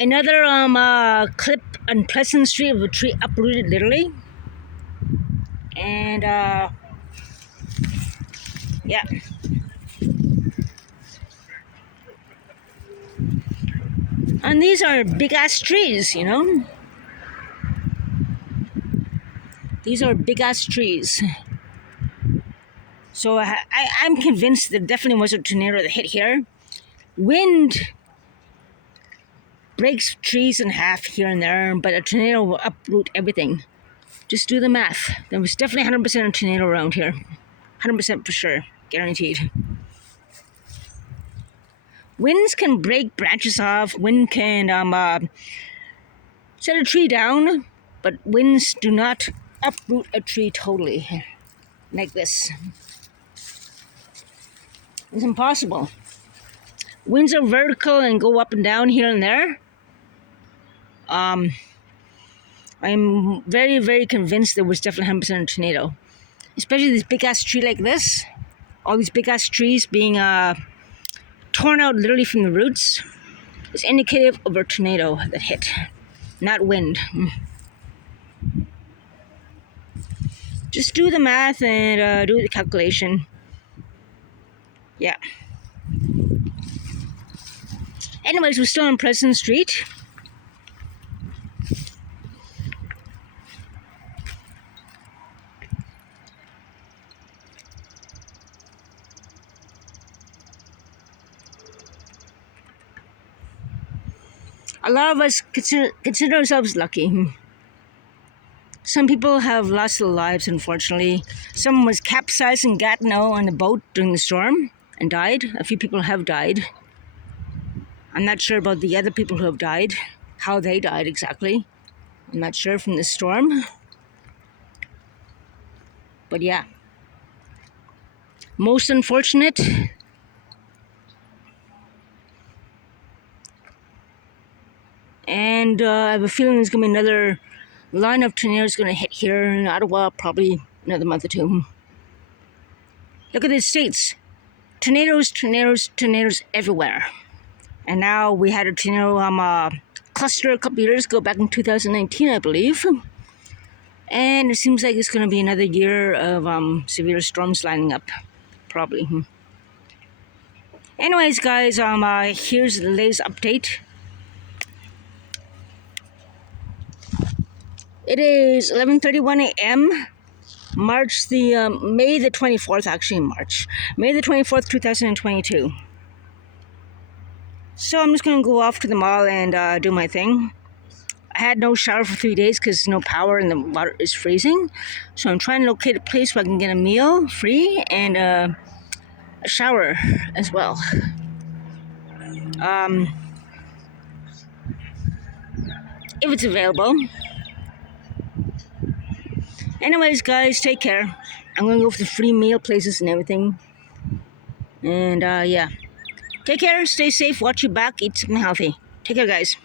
Another clip on Pleasant Street of a tree uprooted literally. And yeah. And these are big ass trees, you know. These are big ass trees. So I'm convinced there definitely was a tornado that hit here. Wind breaks trees in half here and there, but a tornado will uproot everything. Just do the math. There was definitely 100% a tornado around here. 100% for sure. Guaranteed. Winds can break branches off. Wind can set a tree down, but winds do not uproot a tree totally. Like this. It's impossible. Winds are vertical and go up and down here and there. I'm very, very convinced there was definitely 100% a tornado. Especially this big ass tree like this. All these big ass trees being torn out literally from the roots is indicative of a tornado that hit, not wind. Just do the math and do the calculation. Yeah. Anyways, we're still on Pleasant Street. A lot of us consider ourselves lucky. Some people have lost their lives, unfortunately. Someone was capsized in Gatineau on a boat during the storm and died. A few people have died. I'm not sure about the other people who have died, how they died exactly. I'm not sure from the storm. But yeah. Most unfortunate. And I have a feeling there's going to be another line of tornadoes going to hit here in Ottawa, probably another month or two. Look at the states. Tornadoes, tornadoes, tornadoes everywhere. And now we had a tornado cluster a couple years ago, back in 2019, I believe. And it seems like it's going to be another year of severe storms lining up, probably. Anyways, guys, here's the latest update. It is 11:31 a.m. May the 24th, actually March. May the 24th, 2022. So I'm just going to go off to the mall and do my thing. I had no shower for 3 days because no power and the water is freezing. So I'm trying to locate a place where I can get a meal free and a shower as well. If it's available. Anyways, guys, take care. I'm going to go for the free meal places and everything. And yeah. Take care, stay safe, watch your back, eat something healthy. Take care, guys.